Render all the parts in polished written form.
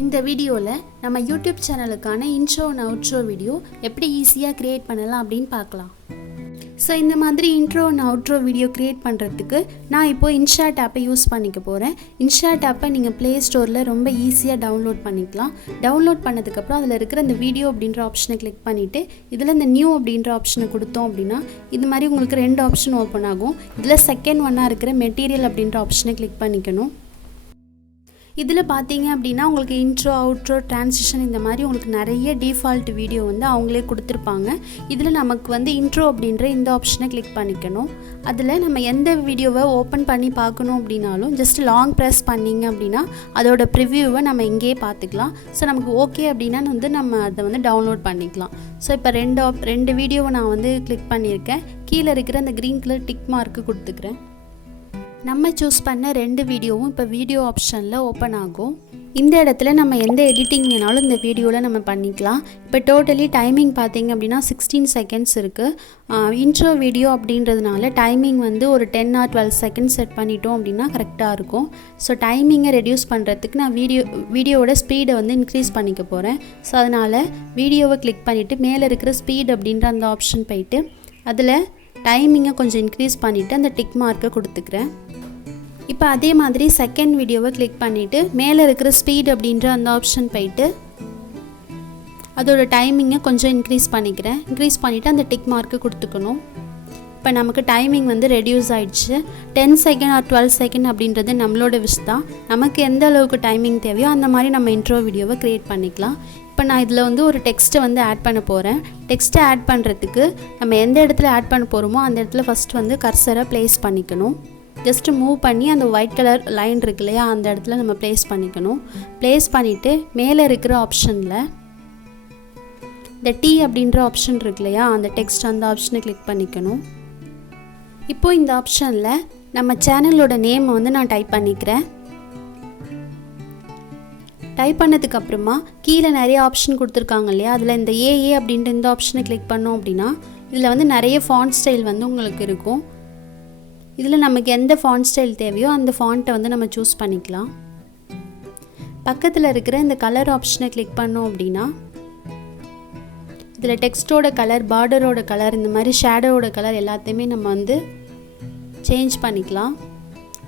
இந்த வீடியோவில் நம்ம யூடியூப் சேனலுக்கான இன்ட்ரோ அண்ட் அவுட்ரோ வீடியோ எப்படி ஈஸியாக க்ரியேட் பண்ணலாம் அப்படின்னு பார்க்கலாம். ஸோ இந்த மாதிரி intro and outro video create பண்ணுறதுக்கு நான் இப்போது இன்ஷாட் ஆப்பை யூஸ் பண்ணிக்க போகிறேன். இன்ஷாட் ஆப்பை நீங்கள் ப்ளே ஸ்டோரில் ரொம்ப ஈஸியாக டவுன்லோட் பண்ணிக்கலாம். டவுன்லோட் பண்ணதுக்கப்புறம் அதில் இருக்கிற இந்த வீடியோ அப்படின்ற ஆப்ஷனை கிளிக் பண்ணிவிட்டு இதில் இந்த நியூ அப்படின்ற ஆப்ஷனை கொடுத்தோம் அப்படின்னா இது மாதிரி உங்களுக்கு 2 ஆப்ஷன் ஓப்பன் ஆகும். இதில் செகண்ட் ஒன்னாக இருக்கிற மெட்டீரியல் அப்படின்ற ஆப்ஷனை கிளிக் பண்ணிக்கணும். இதில் பார்த்தீங்க அப்படின்னா உங்களுக்கு இன்ட்ரோ அவுட்ரோ டிரான்சிஷன் இந்த மாதிரி உங்களுக்கு நிறைய டிஃபால்ட் வீடியோ அவங்களே கொடுத்துருப்பாங்க. இதில் நமக்கு இன்ட்ரோ அப்படின்ற இந்த ஆப்ஷனை கிளிக் பண்ணிக்கணும். அதில் நம்ம எந்த வீடியோவை ஓப்பன் பண்ணி பார்க்கணும் அப்படின்னாலும் ஜஸ்ட் லாங் ப்ரெஸ் பண்ணிங்க அப்படின்னா அதோட ப்ரிவ்யூவை நம்ம இங்கேயே பார்த்துக்கலாம். ஸோ நமக்கு ஓகே அப்படின்னா நம்ம அதை டவுன்லோட் பண்ணிக்கலாம். ஸோ இப்போ ரெண்டு வீடியோவை நான் கிளிக் பண்ணியிருக்கேன். கீழே இருக்கிற அந்த க்ரீன் கலர் டிக் மார்க்கு கொடுத்துக்கிறேன். நம்ம சூஸ் பண்ண 2 வீடியோவும் இப்போ வீடியோ ஆப்ஷனில் ஓப்பன் ஆகும். இந்த இடத்துல நம்ம எந்த எடிட்டிங் வேணாலும் இந்த வீடியோவில் நம்ம பண்ணிக்கலாம். இப்போ டோட்டலி டைமிங் பார்த்தீங்க அப்படின்னா 16 செகண்ட்ஸ் இருக்குது. இன்ட்ரோ வீடியோ அப்படின்றதுனால டைமிங் ஒரு 10 or 12 செகண்ட்ஸ் செட் பண்ணிட்டோம் அப்படின்னா கரெக்டாக இருக்கும். ஸோ டைமிங்கை ரெடியூஸ் பண்ணுறதுக்கு நான் வீடியோவோட ஸ்பீடை இன்க்ரீஸ் பண்ணிக்க போகிறேன். ஸோ அதனால் வீடியோவை கிளிக் பண்ணிவிட்டு மேலே இருக்கிற ஸ்பீட் அப்படின்ற அந்த ஆப்ஷன் போயிட்டு அதில் டைமிங்கை கொஞ்சம் இன்க்ரீஸ் பண்ணிவிட்டு அந்த டிக் மார்க்கை கொடுத்துக்கிறேன். இப்போ அதே மாதிரி செகண்ட் வீடியோவை கிளிக் பண்ணிவிட்டு மேலே இருக்கிற ஸ்பீட் அப்படின்ற அந்த ஆப்ஷன் போயிட்டு அதோட டைமிங்கை கொஞ்சம் இன்க்ரீஸ் பண்ணிக்கிறேன். இன்க்ரீஸ் பண்ணிவிட்டு அந்த டிக் மார்க்கு கொடுத்துக்கணும். இப்போ நமக்கு டைமிங் ரெடியூஸ் ஆகிடுச்சு. 10 செகண்ட் ஆர் 12 செகண்ட் அப்படின்றது நம்மளோட விஷ் தான். நமக்கு எந்த அளவுக்கு டைமிங் தேவையோ அந்த மாதிரி நம்ம இன்ட்ரோ வீடியோவை க்ரியேட் பண்ணிக்கலாம். இப்போ நான் இதில் ஒரு டெக்ஸ்ட்டை ஆட் பண்ண போகிறேன். டெக்ஸ்ட்டை ஆட் பண்ணுறதுக்கு நம்ம எந்த இடத்துல ஆட் பண்ண போகிறோமோ அந்த இடத்துல ஃபஸ்ட் கர்சரை ப்ளேஸ் பண்ணிக்கணும். ஜஸ்ட்டு மூவ் பண்ணி அந்த ஒயிட் கலர் லைன் இருக்கு இல்லையா அந்த இடத்துல நம்ம ப்ளேஸ் பண்ணிக்கணும். ப்ளேஸ் பண்ணிவிட்டு மேலே இருக்கிற ஆப்ஷனில் இந்த டி அப்படின்ற ஆப்ஷன் இருக்கு இல்லையா அந்த டெக்ஸ்ட் அந்த ஆப்ஷனை கிளிக் பண்ணிக்கணும். இப்போது இந்த ஆப்ஷனில் நம்ம சேனலோட நேமை நான் டைப் பண்ணிக்கிறேன். டைப் பண்ணதுக்கப்புறமா கீழே நிறைய ஆப்ஷன் கொடுத்துருக்காங்க இல்லையா அதில் இந்த ஏஏ அப்படின்ற இந்த ஆப்ஷனை கிளிக் பண்ணோம் அப்படின்னா இதில் நிறைய ஃபாண்ட் ஸ்டைல் உங்களுக்கு இருக்கும். இதில் நமக்கு எந்த ஃபாண்ட் ஸ்டைல் தேவையோ அந்த ஃபாண்ட்டை நம்ம சூஸ் பண்ணிக்கலாம். பக்கத்தில் இருக்கிற இந்த கலர் ஆப்ஷனை கிளிக் பண்ணோம் அப்படின்னா இதில் டெக்ஸ்ட்டோட கலர், பார்டரோட கலர், இந்த மாதிரி ஷேடோவோட கலர் எல்லாத்தையுமே நம்ம சேஞ்ச் பண்ணிக்கலாம்.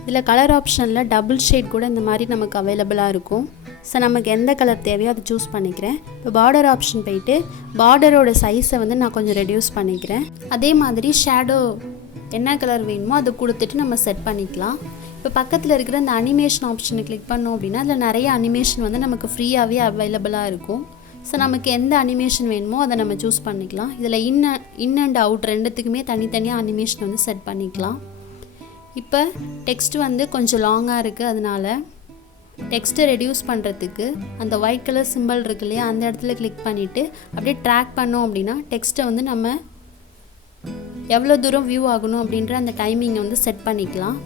இதில் கலர் ஆப்ஷனில் டபுள் ஷேட் கூட இந்த மாதிரி நமக்கு அவைலபிளாக இருக்கும். ஸோ நமக்கு எந்த கலர் தேவையோ அதை சூஸ் பண்ணிக்கிறேன். இப்போ பார்டர் ஆப்ஷன் போயிட்டு பார்டரோட சைஸை நான் கொஞ்சம் ரெடியூஸ் பண்ணிக்கிறேன். அதே மாதிரி ஷேடோ என்ன கலர் வேணுமோ அதை கொடுத்துட்டு நம்ம செட் பண்ணிக்கலாம். இப்போ பக்கத்தில் இருக்கிற அந்த அனிமேஷன் ஆப்ஷனை கிளிக் பண்ணோம் அப்படின்னா அதில் நிறைய அனிமேஷன் நமக்கு ஃப்ரீயாகவே அவைலபிளாக இருக்கும். ஸோ நமக்கு எந்த அனிமேஷன் வேணுமோ அதை நம்ம சூஸ் பண்ணிக்கலாம். இதில் இன் அண்ட் அவுட் ரெண்டுத்துக்குமே தனித்தனியாக அனிமேஷன் செட் பண்ணிக்கலாம். இப்போ டெக்ஸ்ட் கொஞ்சம் லாங்காக இருக்குது. அதனால் டெக்ஸ்ட்டை ரெடியூஸ் பண்ணுறதுக்கு அந்த ஒயிட் கலர் சிம்பிள் இருக்கு இல்லையா அந்த இடத்துல கிளிக் பண்ணிவிட்டு அப்படியே ட்ராக் பண்ணோம் அப்படின்னா டெக்ஸ்ட்டை நம்ம எவ்வளோ தூரம் வியூ ஆகணும் அப்படின்ற அந்த டைமிங்கை செட் பண்ணிக்கலாம்.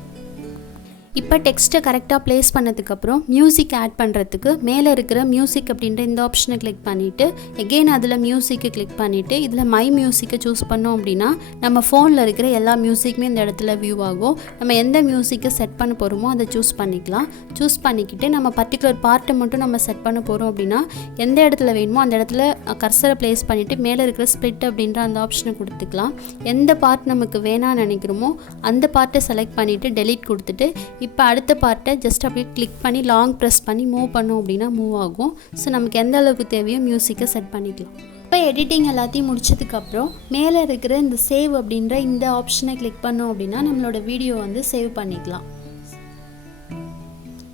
இப்போ டெக்ஸ்ட்டை கரெக்டாக ப்ளேஸ் பண்ணதுக்கப்புறம் மியூசிக் ஆட் பண்ணுறதுக்கு மேலே இருக்கிற மியூசிக் அப்படின்ற இந்த ஆப்ஷனை கிளிக் பண்ணிவிட்டு எகெயின் அதில் மியூசிக்கை கிளிக் பண்ணிவிட்டு இதில் மை மியூசிக்கை சூஸ் பண்ணோம் அப்படின்னா நம்ம ஃபோனில் இருக்கிற எல்லா மியூசிக்குமே இந்த இடத்துல வியூ ஆகும். நம்ம எந்த மியூசிக்கை செட் பண்ண போகிறோமோ அதை சூஸ் பண்ணிக்கலாம். சூஸ் பண்ணிக்கிட்டு நம்ம பர்டிகுலர் பார்ட்டை மட்டும் நம்ம செட் பண்ண போகிறோம் அப்படின்னா எந்த இடத்துல வேணுமோ அந்த இடத்துல கர்சரை ப்ளேஸ் பண்ணிவிட்டு மேலே இருக்கிற ஸ்ப்ளிட் அப்படின்ற அந்த ஆப்ஷனை கொடுத்துக்கலாம். எந்த பார்ட் நமக்கு வேணான்னு நினைக்கிறோமோ அந்த பார்ட்டை செலக்ட் பண்ணிவிட்டு டெலீட் கொடுத்துட்டு இப்போ அடுத்த பார்ட்டை ஜஸ்ட் அப்படியே கிளிக் பண்ணி லாங் ப்ரெஸ் பண்ணி மூவ் பண்ணோம் அப்படின்னா மூவ் ஆகும். ஸோ நமக்கு எந்த அளவுக்கு தேவையோ மியூசிக்கை செட் பண்ணிக்கலாம். இப்போ எடிட்டிங் எல்லாத்தையும் முடிச்சதுக்கப்புறம் மேலே இருக்கிற இந்த சேவ் அப்படின்ற இந்த ஆப்ஷனை கிளிக் பண்ணோம் அப்படின்னா நம்மளோட வீடியோ சேவ் பண்ணிக்கலாம்.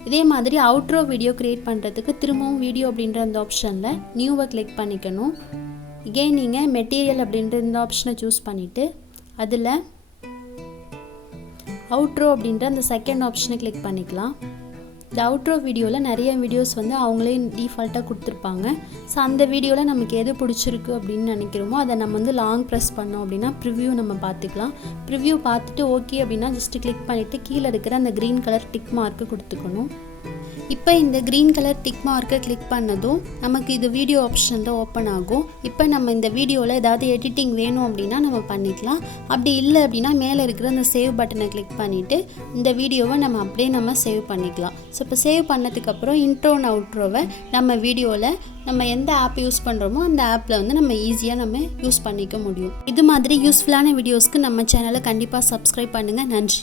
இதே மாதிரி அவுட்ரோ வீடியோ க்ரியேட் பண்ணுறதுக்கு திரும்பவும் வீடியோ அப்படின்ற அந்த ஆப்ஷனில் நியூவை கிளிக் பண்ணிக்கணும். இகெயின் நீங்கள் மெட்டீரியல் அப்படின்ற இந்த ஆப்ஷனை சூஸ் பண்ணிவிட்டு அதில் அவுட்ரோ அப்படின்ற அந்த செகண்ட் ஆப்ஷனை கிளிக் பண்ணிக்கலாம். இந்த அவுட்ரோ வீடியோவில் நிறைய வீடியோஸ் அவங்களே டிஃபால்ட்டாக கொடுத்துருப்பாங்க. ஸோ அந்த வீடியோவில் நமக்கு எது பிடிச்சிருக்கு அப்படின்னு நினைக்கிறோமோ அதை நம்ம லாங் ப்ரெஸ் பண்ணோம் அப்படின்னா ப்ரிவ்யூ நம்ம பார்த்துக்கலாம். ப்ரிவ்யூ பார்த்துட்டு ஓகே அப்படின்னா ஜஸ்ட்டு கிளிக் பண்ணிவிட்டு கீழே இருக்கிற அந்த க்ரீன் கலர் டிக் மார்க்கு கொடுத்துக்கணும். இப்போ இந்த க்ரீன் கலர் டிக் மார்க்கை கிளிக் பண்ணதும் நமக்கு இது வீடியோ ஆப்ஷன் தான் ஓப்பன் ஆகும். இப்போ நம்ம இந்த வீடியோவில் ஏதாவது எடிட்டிங் வேணும் அப்படின்னா நம்ம பண்ணிக்கலாம். அப்படி இல்லை அப்படின்னா மேலே இருக்கிற அந்த சேவ் பட்டனை கிளிக் பண்ணிவிட்டு இந்த வீடியோவை நம்ம அப்படியே நம்ம சேவ் பண்ணிக்கலாம். ஸோ இப்போ சேவ் பண்ணதுக்கப்புறம் இன்ட்ரோ அண்ட் அவுட்ரோவை நம்ம வீடியோவில் நம்ம எந்த ஆப் யூஸ் பண்ணுறோமோ அந்த ஆப்பில் வந்து நம்ம ஈஸியாக நம்ம யூஸ் பண்ணிக்க முடியும். இது மாதிரி யூஸ்ஃபுல்லான வீடியோஸ்க்கு நம்ம சேனலை கண்டிப்பாக சப்ஸ்கிரைப் பண்ணுங்கள். நன்றி.